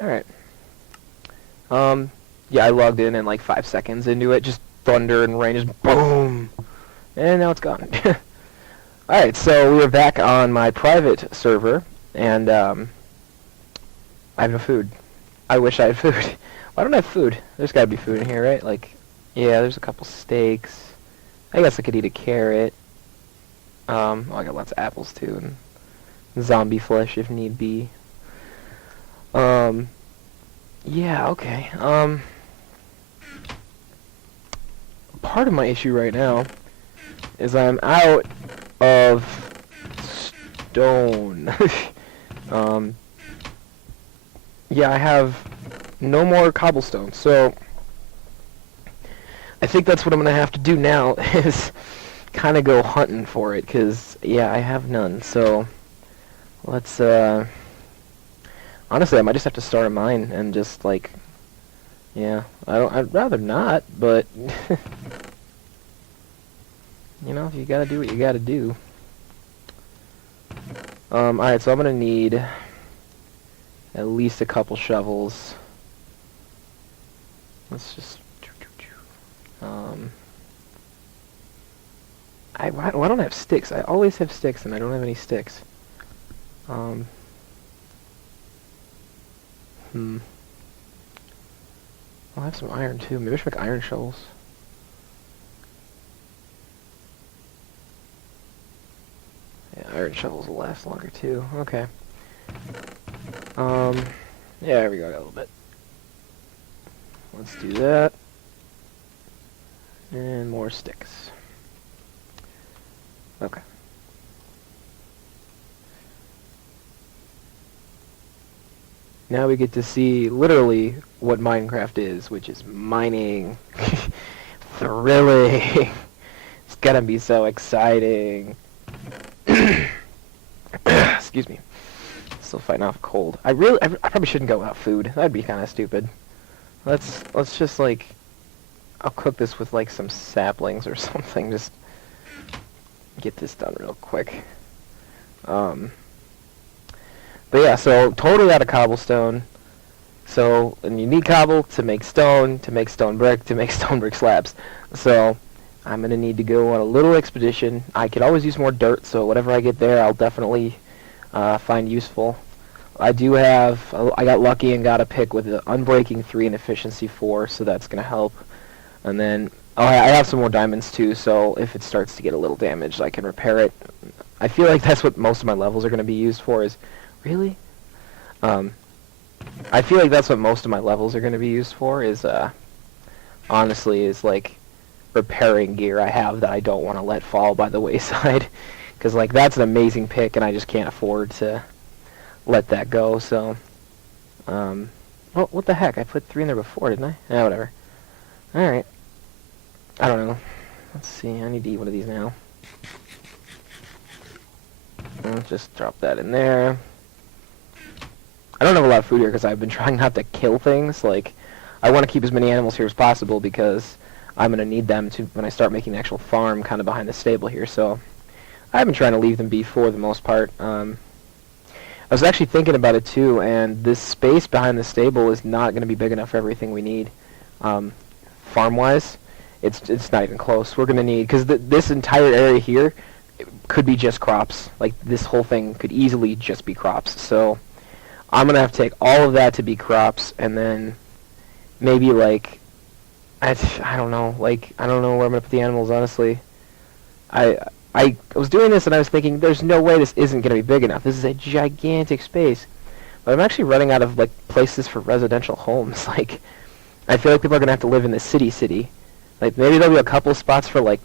Alright. Yeah, I logged in and like 5 seconds into it, just thunder and rain, just boom! And now it's gone. Alright, so we are back on my private server, and I have no food. I wish I had food. Why don't I have food? There's gotta be food in here, right? Like, yeah, there's a couple steaks. I guess I could eat a carrot. Oh, I got lots of apples too, and zombie flesh if need be. Yeah, okay. Part of my issue right now is I'm out of stone. Yeah, I have no more cobblestone, so I think that's what I'm gonna have to do now is kind of go hunting for it, because yeah, I have none. So let's honestly, I might just have to start a mine and just like, yeah, I'd rather not, but you know, if you gotta do what you gotta do. Alright, so I'm gonna need at least a couple shovels. Let's just why don't I have sticks? I always have sticks and I don't have any sticks. I'll have some iron too. Maybe I should make iron shovels. Yeah, iron shovels will last longer too. Okay. Yeah, there we go, I got a little bit. Let's do that. And more sticks. Okay. Now we get to see literally what Minecraft is, which is mining. Thrilling. It's gonna be so exciting. Excuse me. Still fighting off a cold. I probably shouldn't go without food. That'd be kind of stupid. Let's just like, I'll cook this with like some saplings or something. Just get this done real quick. But yeah, so totally out of cobblestone. So, and you need cobble to make stone brick, to make stone brick slabs. So, I'm gonna need to go on a little expedition. I could always use more dirt, so whatever I get there, I'll definitely find useful. I got lucky and got a pick with an Unbreaking 3 and Efficiency 4, so that's gonna help. And then, I have some more diamonds too, so if it starts to get a little damaged, I can repair it. I feel like that's what most of my levels are gonna be used for, is... Really? I feel like that's what most of my levels are going to be used for, is, honestly, is, like, repairing gear I have that I don't want to let fall by the wayside. Because, like, that's an amazing pick, and I just can't afford to let that go, so... Well, what the heck? I put 3 in there before, didn't I? Yeah, whatever. Alright. I don't know. Let's see, I need to eat one of these now. I'll just drop that in there. I don't have a lot of food here because I've been trying not to kill things. Like, I want to keep as many animals here as possible because I'm going to need them to when I start making the actual farm kind of behind the stable here. So I've been trying to leave them be for the most part. I was actually thinking about it too, and this space behind the stable is not going to be big enough for everything we need. Farm-wise, it's not even close. We're going to need, because this entire area here could be just crops. Like, this whole thing could easily just be crops. So I'm going to have to take all of that to be crops, and then maybe, like, I don't know. Like, I don't know where I'm going to put the animals, honestly. I was doing this, and I was thinking, there's no way this isn't going to be big enough. This is a gigantic space. But I'm actually running out of, like, places for residential homes. Like, I feel like people are going to have to live in the city. Like, maybe there'll be a couple spots for, like,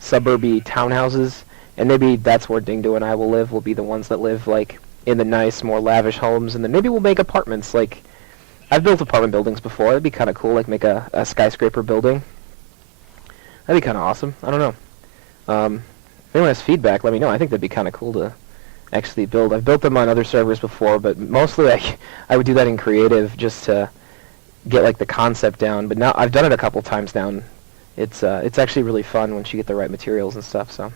suburby townhouses, and maybe that's where Dingdo and I will live. We'll be the ones that live, like, in the nice, more lavish homes, and then maybe we'll make apartments. Like, I've built apartment buildings before. It'd be kind of cool, like make a skyscraper building. That'd be kind of awesome. I don't know. If anyone has feedback, let me know. I think that'd be kind of cool to actually build. I've built them on other servers before, but mostly I would do that in creative just to get like the concept down. But now I've done it a couple times now, and it's actually really fun once you get the right materials and stuff. So,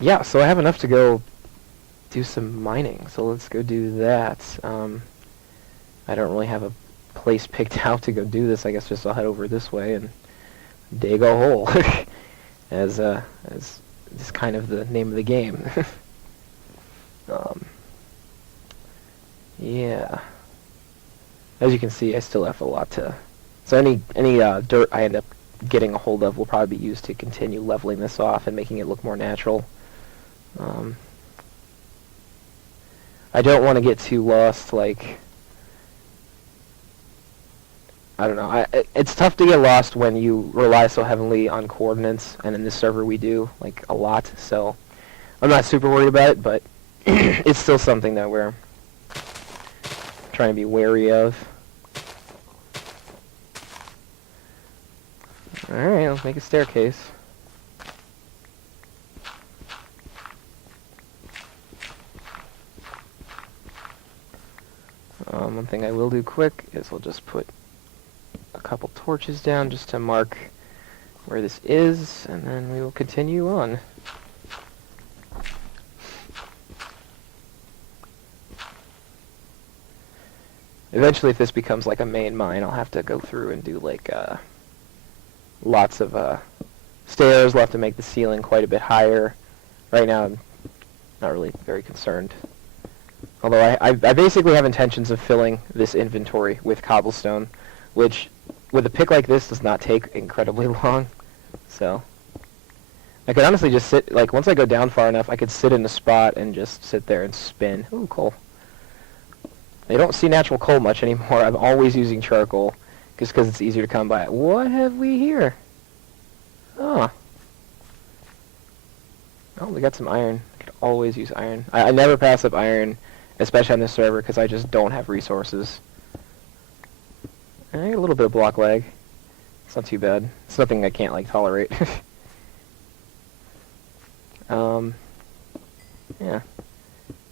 yeah. So I have enough to go do some mining, so let's go do that. I don't really have a place picked out to go do this. I guess just I'll head over this way and dig a hole, as is kind of the name of the game. Yeah. As you can see, I still have a lot to. So any dirt I end up getting a hold of will probably be used to continue leveling this off and making it look more natural. I don't want to get too lost, like, I don't know. It's tough to get lost when you rely so heavily on coordinates, and in this server we do, like, a lot, so I'm not super worried about it, but it's still something that we're trying to be wary of. Alright, let's make a staircase. One thing I will do quick is we'll just put a couple torches down just to mark where this is, and then we will continue on. Eventually, if this becomes like a main mine, I'll have to go through and do like lots of stairs. We'll have to make the ceiling quite a bit higher. Right now, I'm not really very concerned. Although I basically have intentions of filling this inventory with cobblestone, which with a pick like this does not take incredibly long. So I could honestly just sit, like, once I go down far enough, I could sit in a spot and just sit there and spin. Ooh, coal. I don't see natural coal much anymore. I'm always using charcoal, just because it's easier to come by. What have we here? Oh. Oh, we got some iron. I could always use iron. I never pass up iron, especially on this server, because I just don't have resources. And I got a little bit of block lag. It's not too bad. It's nothing I can't, like, tolerate. Yeah.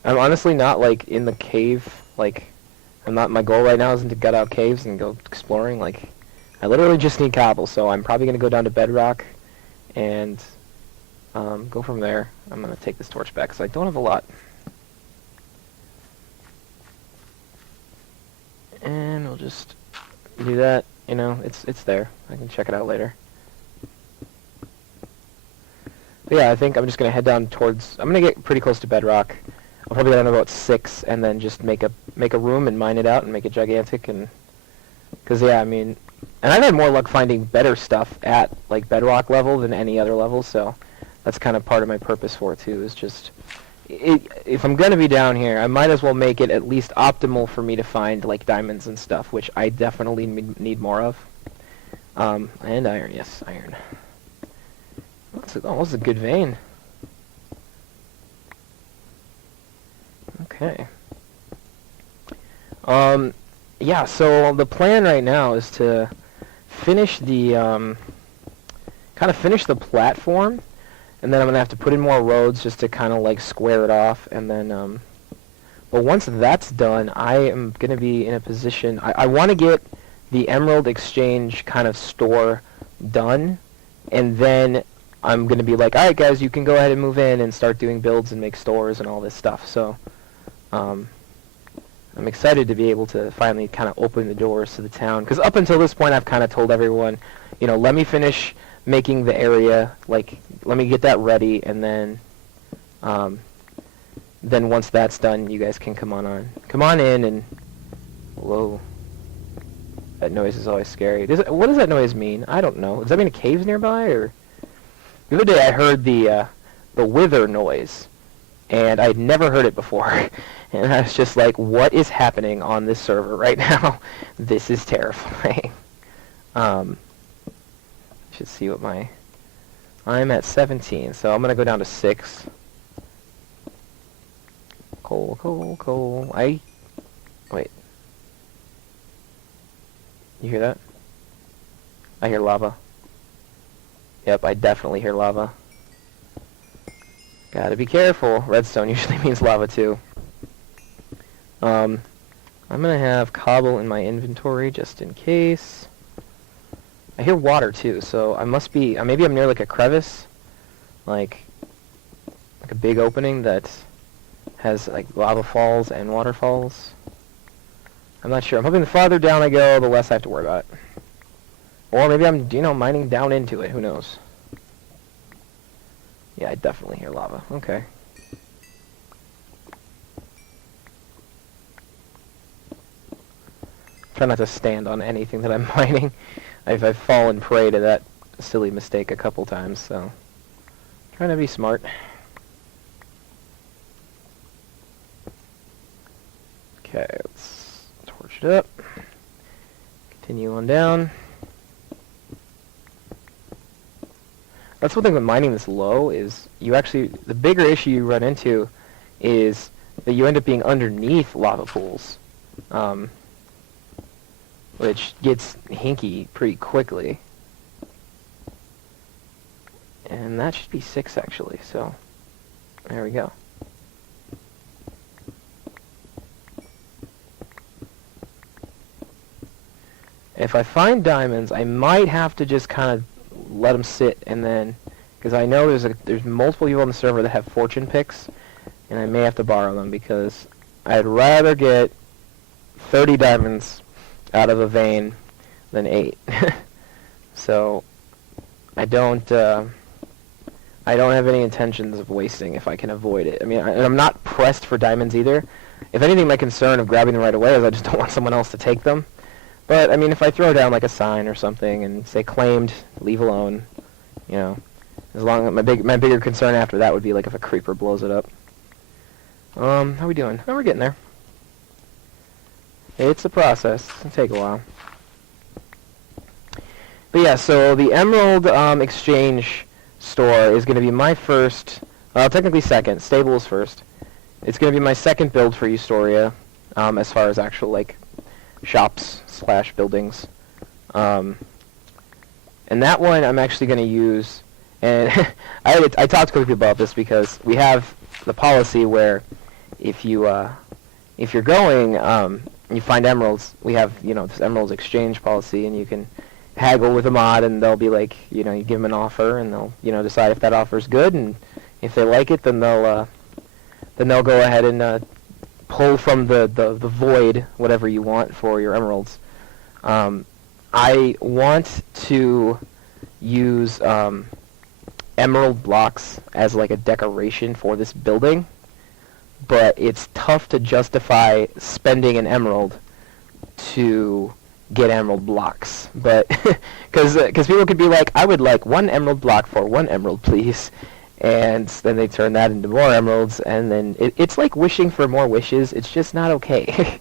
I'm honestly not, like, in the cave. Like, my goal right now isn't to gut out caves and go exploring. Like, I literally just need cobble, so I'm probably going to go down to bedrock and go from there. I'm going to take this torch back, because I don't have a lot. And we'll just do that. You know, it's there. I can check it out later. But yeah, I think I'm just going to head down towards... I'm going to get pretty close to bedrock. I'll probably get down to about 6, and then just make a room and mine it out and make it gigantic. And because, yeah, I mean... And I've had more luck finding better stuff at, like, bedrock level than any other level, so that's kind of part of my purpose for it, too, is just... if I'm going to be down here, I might as well make it at least optimal for me to find, like, diamonds and stuff, which I definitely need more of. And iron, yes, iron. That's almost a good vein. Okay. Yeah, so the plan right now is to finish the, kind of finish the platform, and then I'm going to have to put in more roads just to kind of, like, square it off, and then, but once that's done, I am going to be in a position, I want to get the Emerald Exchange kind of store done, and then I'm going to be like, alright guys, you can go ahead and move in and start doing builds and make stores and all this stuff, so, I'm excited to be able to finally kind of open the doors to the town, because up until this point I've kind of told everyone, you know, let me finish making the area, like, let me get that ready, and then once that's done, you guys can come on in, and, whoa, that noise is always scary. What does that noise mean? I don't know. Does that mean a cave's nearby, or? The other day I heard the wither noise, and I'd never heard it before, and I was just like, what is happening on this server right now? This is terrifying. Should see what I'm at 17, so I'm gonna go down to 6. Coal. Wait. You hear that? I hear lava. Yep, I definitely hear lava. Gotta be careful. Redstone usually means lava too. I'm gonna have cobble in my inventory just in case. I hear water too, so I must be... maybe I'm near like a crevice. Like a big opening that has like lava falls and waterfalls. I'm not sure. I'm hoping the farther down I go, the less I have to worry about it. Or maybe I'm, mining down into it. Who knows? Yeah, I definitely hear lava. Okay. Try not to stand on anything that I'm mining. I've fallen prey to that silly mistake a couple times, so trying to be smart. Okay, let's torch it up. Continue on down. That's one thing with mining this low is the bigger issue you run into is that you end up being underneath lava pools, which gets hinky pretty quickly. And that should be 6 actually, so there we go. If I find diamonds, I might have to just kind of let them sit, and then, because I know there's multiple people on the server that have fortune picks, and I may have to borrow them because I'd rather get 30 diamonds out of a vein than 8. So I don't have any intentions of wasting if I can avoid it. I mean, I'm not pressed for diamonds either. If anything, my concern of grabbing them right away is I just don't want someone else to take them. But, I mean, if I throw down, like, a sign or something and say claimed, leave alone, as long as my bigger concern after that would be, like, if a creeper blows it up. How we doing? Oh, we're getting there. It's a process. It'll take a while. But, yeah, so the Emerald Exchange store is going to be my first, technically second. Stable is first. It's going to be my second build for Estoria, as far as actual, like, shops/buildings, and that one I'm actually going to use, and I talked to people about this because we have the policy where if you're going, you find emeralds, we have, this emeralds exchange policy, and you can haggle with a mod, and they'll be like, you give them an offer, and they'll, decide if that offer's good, and if they like it, then they'll go ahead and pull from the void whatever you want for your emeralds. I want to use emerald blocks as like a decoration for this building, but it's tough to justify spending an emerald to get emerald blocks. But because people could be like, I would like 1 emerald block for 1 emerald, please. And then they turn that into more emeralds, and then it's like wishing for more wishes. It's just not okay.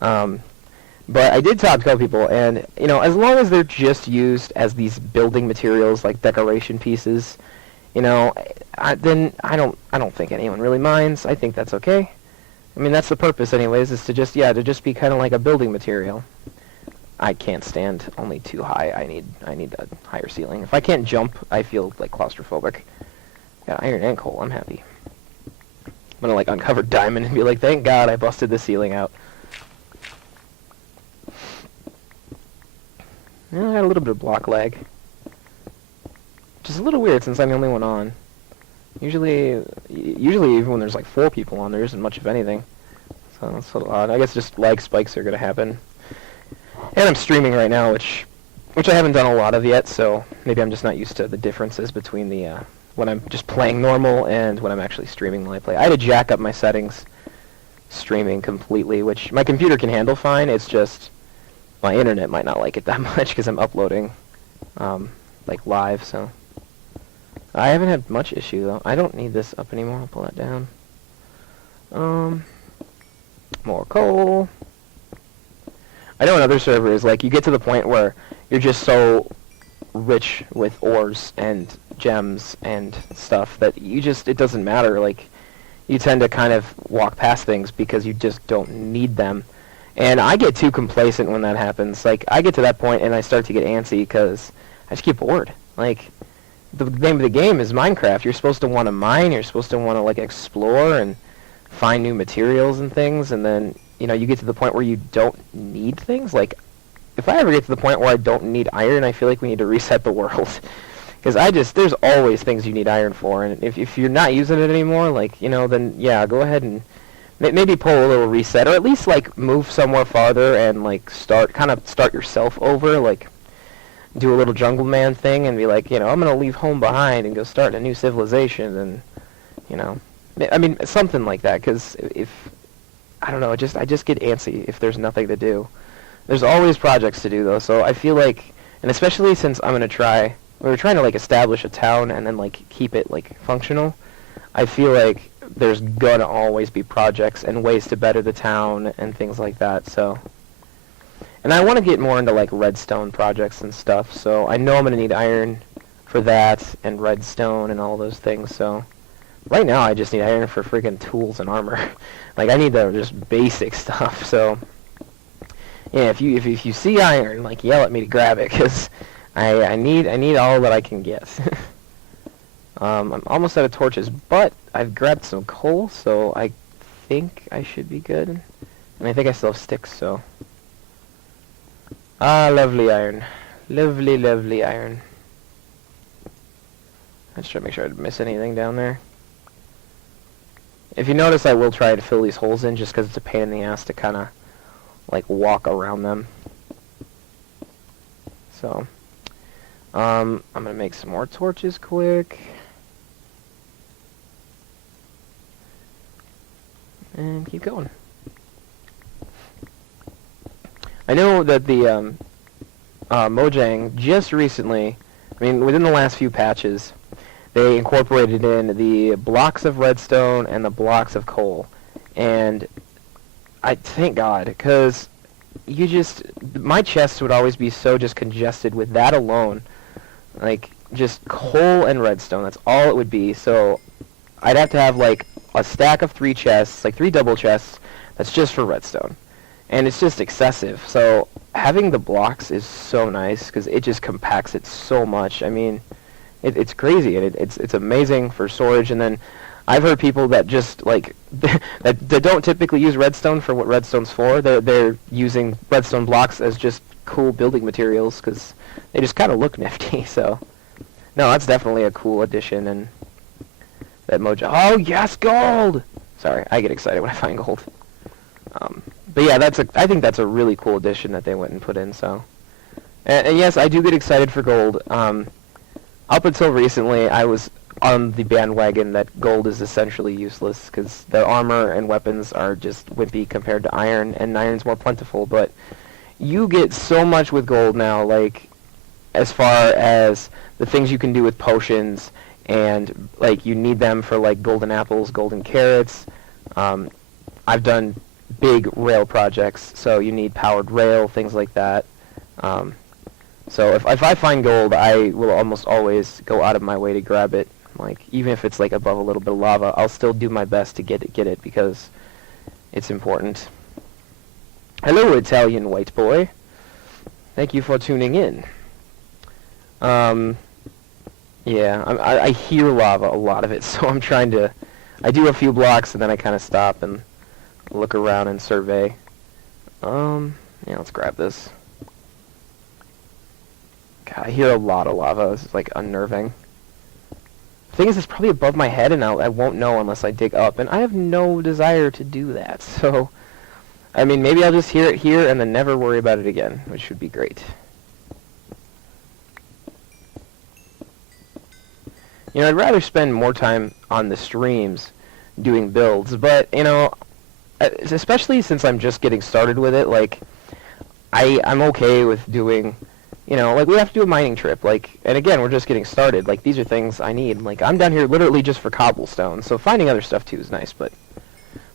But I did talk to a couple people, and as long as they're just used as these building materials, like decoration pieces, then I don't think anyone really minds. I think that's okay. I mean, that's the purpose, anyways, is to just be kind of like a building material. I can't stand only too high. I need a higher ceiling. If I can't jump, I feel like claustrophobic. Got iron and coal, I'm happy. I'm gonna like uncover diamond and be like, thank God I busted the ceiling out. Yeah, I got a little bit of block lag. Which is a little weird since I'm the only one on. Usually even when there's like 4 people on, there isn't much of anything. So that's a little odd. I guess just lag spikes are gonna happen. And I'm streaming right now, which I haven't done a lot of yet, so maybe I'm just not used to the differences between the when I'm just playing normal and when I'm actually streaming while I play. I had to jack up my settings streaming completely, which my computer can handle fine. It's just my internet might not like it that much because I'm uploading like live, so I haven't had much issue though. I don't need this up anymore. I'll pull that down. More coal. I know another server is like you get to the point where you're just so rich with ores and gems and stuff that it doesn't matter. Like, you tend to kind of walk past things because you just don't need them. And I get too complacent when that happens. Like, I get to that point and I start to get antsy because I just get bored. Like, the name of the game is Minecraft. You're supposed to want to mine. You're supposed to want to, like, explore and find new materials and things. And then, you get to the point where you don't need things. Like, if I ever get to the point where I don't need iron, I feel like we need to reset the world. Because there's always things you need iron for. And if you're not using it anymore, like, then, yeah, go ahead and maybe pull a little reset, or at least like move somewhere farther and like start yourself over, like do a little jungle man thing and be like, I'm gonna leave home behind and go start a new civilization, and I mean something like that. Because if I don't know, I just get antsy if there's nothing to do. There's always projects to do though, so I feel like, and especially since we're trying to like establish a town and then like keep it like functional. I feel like there's gonna always be projects and ways to better the town and things like that. So, and I want to get more into like redstone projects and stuff. So I know I'm gonna need iron for that and redstone and all those things. So right now I just need iron for freaking tools and armor. Like I need the just basic stuff. So yeah, if you see iron, like yell at me to grab it, because I need all that I can get. I'm almost out of torches, but I've grabbed some coal, so I think I should be good. And I think I still have sticks, so. Ah, lovely iron. Lovely, lovely iron. Let's try to make sure I didn't miss anything down there. If you notice, I will try to fill these holes in, just because it's a pain in the ass to kind of, like, walk around them. So, I'm going to make some more torches quick. And keep going. I know that the Mojang just recently, I mean within the last few patches, they incorporated in the blocks of redstone and the blocks of coal. And I thank God, because my chest would always be so just congested with that alone. Like, just coal and redstone, that's all it would be. So I'd have to have like a stack of 3 chests, like 3 double chests, that's just for redstone. And it's just excessive. So having the blocks is so nice, because it just compacts it so much. I mean, it's crazy, and it's amazing for storage. And then I've heard people that just like that don't typically use redstone for what redstone's for. They're using redstone blocks as just cool building materials, because they just kind of look nifty. So no, that's definitely a cool addition. And that Mojo. Oh yes, gold! Sorry, I get excited when I find gold. But yeah, I think that's a really cool addition that they went and put in. So, and yes, I do get excited for gold. Up until recently, I was on the bandwagon that gold is essentially useless, because the armor and weapons are just wimpy compared to iron, and iron's more plentiful. But you get so much with gold now, like as far as the things you can do with potions. And like you need them for like golden apples, golden carrots. I've done big rail projects, so you need powered rail, things like that. So if I find gold, I will almost always go out of my way to grab it. Like even if it's like above a little bit of lava, I'll still do my best to get it because it's important. Hello, Italian white boy. Thank you for tuning in. Yeah, I hear lava, a lot of it, so I'm trying to. I do a few blocks and then I kind of stop and look around and survey. Yeah, let's grab this. God, I hear a lot of lava. This is like unnerving. The thing is, it's probably above my head, and I won't know unless I dig up, and I have no desire to do that. So, I mean, maybe I'll just hear it here and then never worry about it again, which would be great. You know, I'd rather spend more time on the streams doing builds, but, you know, especially since I'm just getting started with it, like, I'm okay with doing, you know, like, we have to do a mining trip, like, and again, we're just getting started, like, these are things I need, like, I'm down here literally just for cobblestone, so finding other stuff, too, is nice, but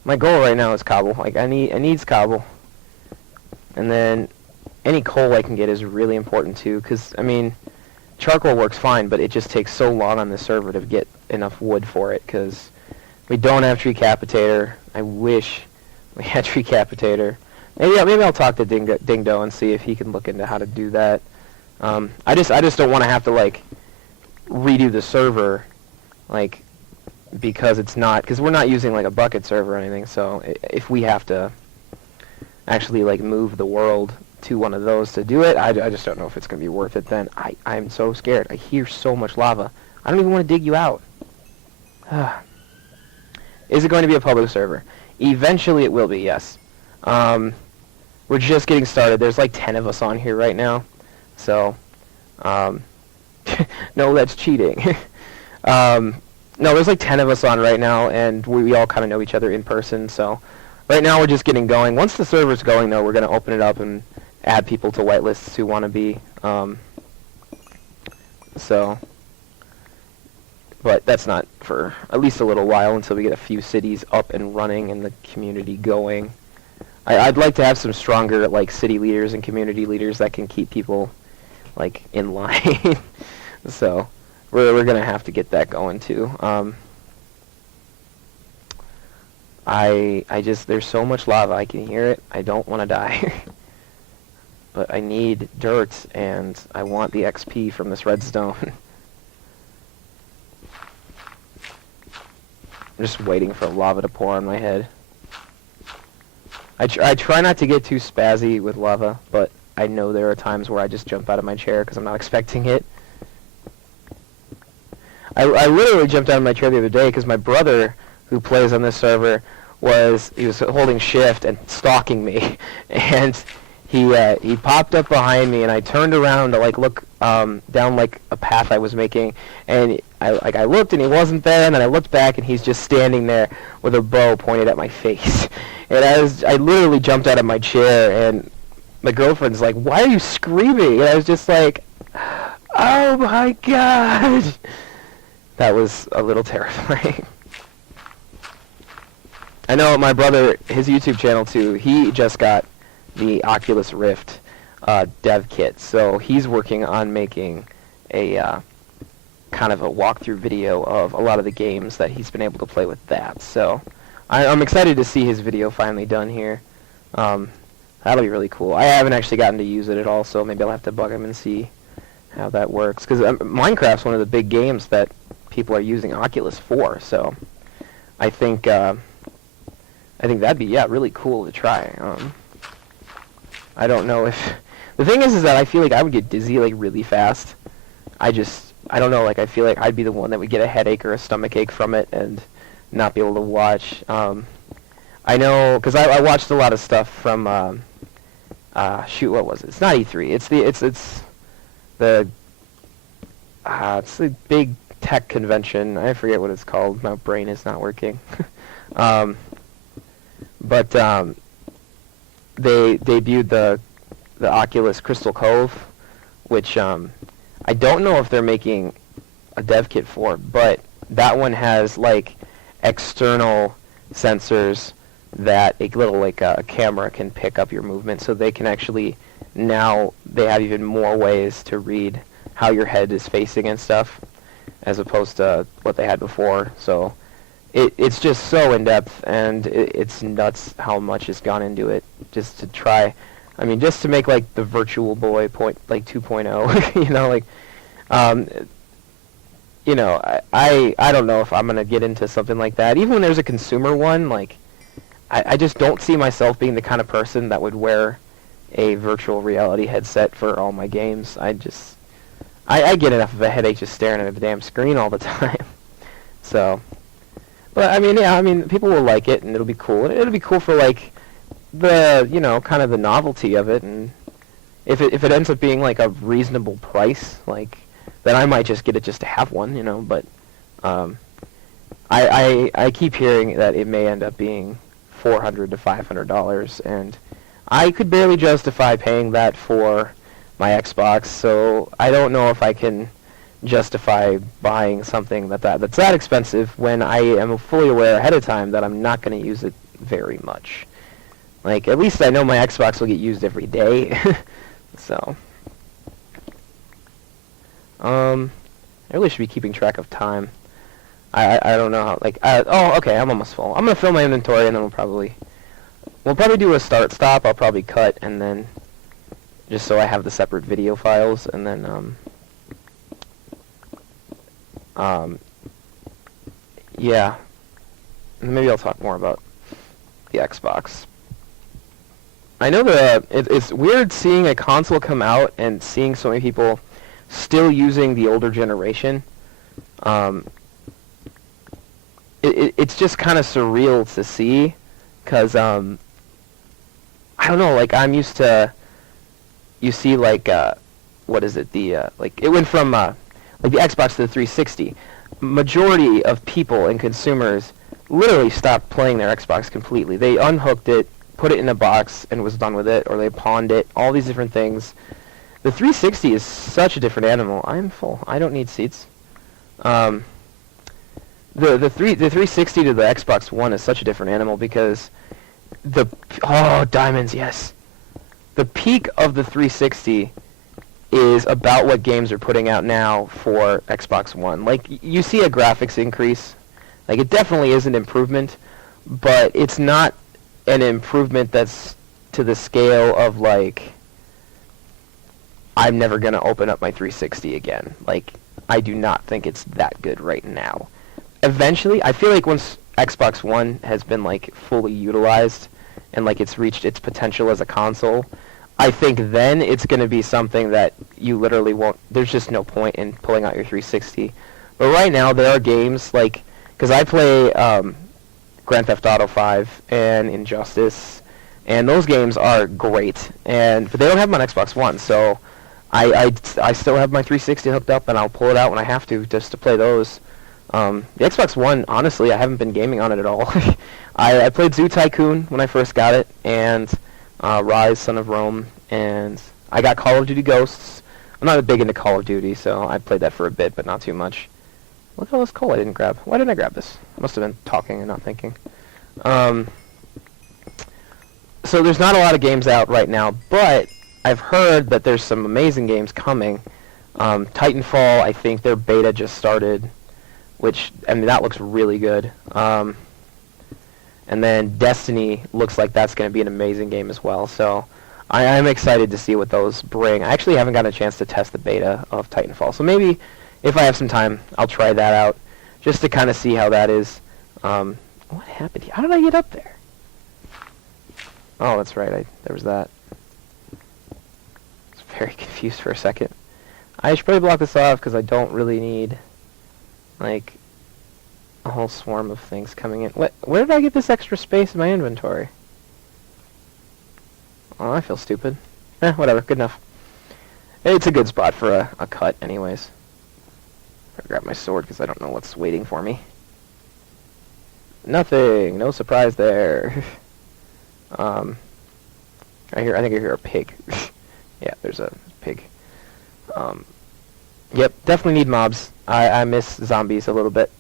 my goal right now is cobble, like, I needs cobble, and then any coal I can get is really important, too, because, I mean, charcoal works fine, but it just takes so long on the server to get enough wood for it, because we don't have tree capitator. I wish we had tree capitator. Maybe I'll talk to Dingdo and see if he can look into how to do that. I just don't want to have to like redo the server, like because we're not using like a bucket server or anything. So if we have to actually like move the world to one of those to do it, I just don't know if it's going to be worth it then. I'm so scared. I hear so much lava. I don't even want to dig you out. Is it going to be a public server? Eventually it will be, yes. We're just getting started. There's like 10 of us on here right now. So, no, that's cheating. No, there's like 10 of us on right now, and we all kind of know each other in person. So, right now we're just getting going. Once the server's going, though, we're going to open it up and add people to whitelists who want to be. But that's not for at least a little while until we get a few cities up and running and the community going. I'd like to have some stronger like city leaders and community leaders that can keep people like in line. So we're gonna have to get that going too. I just there's so much lava, I can hear it. I don't want to die. But I need dirt and I want the XP from this redstone. I'm just waiting for lava to pour on my head. I try not to get too spazzy with lava, but I know there are times where I just jump out of my chair because I'm not expecting it. I literally jumped out of my chair the other day because my brother, who plays on this server, he was holding shift and stalking me, and he popped up behind me, and I turned around to like look down like a path I was making, and I looked and he wasn't there, and then I looked back and he's just standing there with a bow pointed at my face, and I literally jumped out of my chair, and my girlfriend's like, "Why are you screaming?" And I was just like, "Oh my god!" That was a little terrifying. I know my brother, his YouTube channel too, he just got the Oculus Rift dev kit, so he's working on making a kind of a walkthrough video of a lot of the games that he's been able to play with that. So I'm excited to see his video finally done here. That'll be really cool. I haven't actually gotten to use it at all, so maybe I'll have to bug him and see how that works. Because Minecraft's one of the big games that people are using Oculus for, so I think that'd be really cool to try. I don't know if the thing is that I feel like I would get dizzy like really fast. I don't know, like I feel like I'd be the one that would get a headache or a stomach ache from it and not be able to watch. I know because I watched a lot of stuff from shoot, what was it? It's not E3. It's the big tech convention. I forget what it's called. My brain is not working. But they debuted the Oculus Crystal Cove, which I don't know if they're making a dev kit for, but that one has like external sensors that a little like a camera can pick up your movement, so they can actually now they have even more ways to read how your head is facing and stuff, as opposed to what they had before. So it's just so in depth, and it's nuts how much has gone into it just to try. I mean, just to make like the Virtual Boy 2.0, you know, like, you know, I don't know if I'm gonna get into something like that. Even when there's a consumer one, like, I just don't see myself being the kind of person that would wear a virtual reality headset for all my games. I get enough of a headache just staring at a damn screen all the time. So, but I mean, yeah, I mean, people will like it, and it'll be cool. It'll be cool for like the, you know, kind of the novelty of it, and if it ends up being like a reasonable price, like, then I might just get it just to have one, you know. But I keep hearing that it may end up being $400 to $500, and I could barely justify paying that for my Xbox, so I don't know if I can justify buying something that's that expensive when I am fully aware ahead of time that I'm not going to use it very much. Like, at least I know my Xbox will get used every day. So I really should be keeping track of time. I don't know how, like, oh, okay, I'm almost full. I'm going to fill my inventory, and then we'll probably do a start-stop. I'll probably cut, and then, just so I have the separate video files, and then, yeah. And maybe I'll talk more about the Xbox. I know that it's weird seeing a console come out and seeing so many people still using the older generation. It's just kind of surreal to see, because I don't know, like I'm used to, you see like what is it, the like it went from like the Xbox to the 360. Majority of people and consumers literally stopped playing their Xbox completely. They unhooked it, put it in a box, and was done with it, or they pawned it. All these different things. The 360 is such a different animal. I am full. I don't need seats. The 360 to the Xbox One is such a different animal because diamonds, yes. The peak of the 360 is about what games are putting out now for Xbox One. Like, you see a graphics increase. Like, it definitely is an improvement, but it's not an improvement that's to the scale of, like, I'm never going to open up my 360 again. Like, I do not think it's that good right now. Eventually, I feel like once Xbox One has been, like, fully utilized and, like, it's reached its potential as a console, I think then it's going to be something that you literally won't, there's just no point in pulling out your 360. But right now, there are games, like, because I play Grand Theft Auto 5 and Injustice, and those games are great, but they don't have them on Xbox One, so I still have my 360 hooked up, and I'll pull it out when I have to, just to play those. The Xbox One, honestly, I haven't been gaming on it at all. I played Zoo Tycoon when I first got it, and Rise, Son of Rome, and I got Call of Duty Ghosts. I'm not big into Call of Duty, so I played that for a bit, but not too much. Look at all this coal I didn't grab. Why didn't I grab this? I must have been talking and not thinking. So there's not a lot of games out right now, but I've heard that there's some amazing games coming. Titanfall, I think their beta just started, which, I mean, that looks really good. And then Destiny looks like that's going to be an amazing game as well. So I'm excited to see what those bring. I actually haven't gotten a chance to test the beta of Titanfall. So maybe if I have some time, I'll try that out just to kind of see how that is. What happened here? How did I get up there? Oh, that's right. There was that. I was very confused for a second. I should probably block this off because I don't really need, like, a whole swarm of things coming in. Where did I get this extra space in my inventory? Oh, I feel stupid. Whatever. Good enough. It's a good spot for a cut anyways. I'll grab my sword because I don't know what's waiting for me. Nothing. No surprise there. I think I hear a pig. Yeah, there's a pig. Yep, definitely need mobs. I miss zombies a little bit.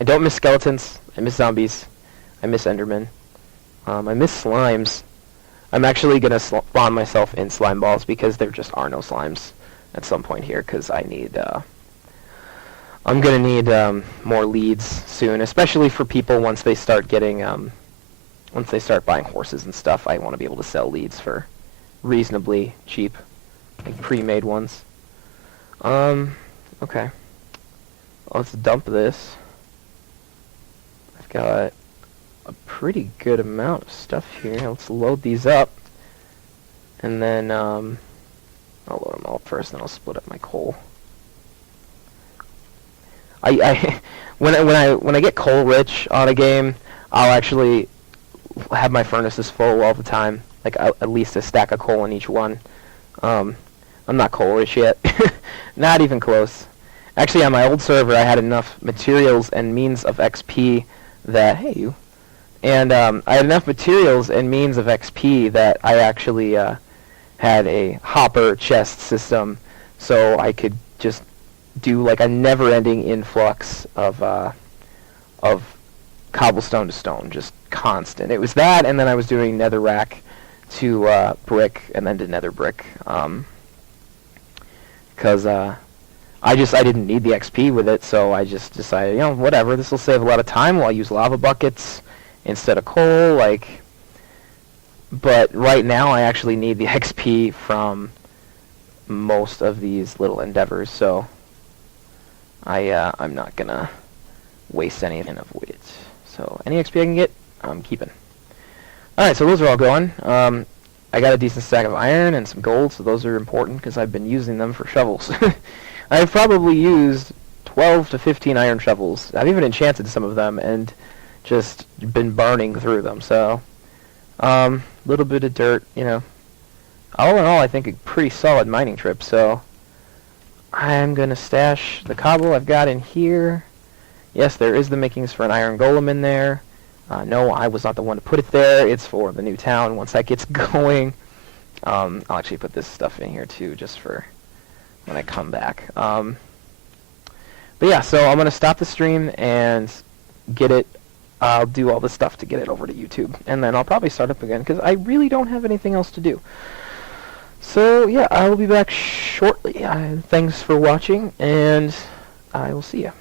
I don't miss skeletons. I miss zombies. I miss endermen. I miss slimes. I'm actually going to spawn myself in slime balls because there just are no slimes at some point here because I need... I'm going to need more leads soon, especially for people once they start getting... once they start buying horses and stuff, I want to be able to sell leads for reasonably cheap, like pre-made ones. Okay. Let's dump this. I've got a pretty good amount of stuff here. Let's load these up. And then, I'll load them all first, then I'll split up my coal. When I get coal rich on a game, I'll actually have my furnaces full all the time. Like, at least a stack of coal in each one. I'm not coal rich yet. Not even close. Actually, on my old server, I had enough materials and means of XP that... Hey, you. And I had enough materials and means of XP that I actually had a hopper chest system, so I could just do like a never-ending influx of cobblestone to stone, just constant. It was that, and then I was doing netherrack to brick, and then to nether brick, because I didn't need the XP with it, so I just decided, whatever, this will save a lot of time. I'll use lava buckets instead of coal, but right now I actually need the XP from most of these little endeavors, so I'm not gonna waste any and avoid it. So any XP I can get, I'm keeping. Alright, so those are all going. I got a decent stack of iron and some gold, so those are important because I've been using them for shovels. I've probably used 12 to 15 iron shovels. I've even enchanted some of them, and just been burning through them. So, little bit of dirt, you know. All in all, I think a pretty solid mining trip. So, I'm gonna stash the cobble I've got in here. Yes, there is the makings for an iron golem in there. No, I was not the one to put it there. It's for the new town once that gets going. I'll actually put this stuff in here too, just for when I come back. But yeah, so I'm going to stop the stream and get it. I'll do all the stuff to get it over to YouTube. And then I'll probably start up again, because I really don't have anything else to do. So yeah, I will be back shortly. Thanks for watching, and I will see you.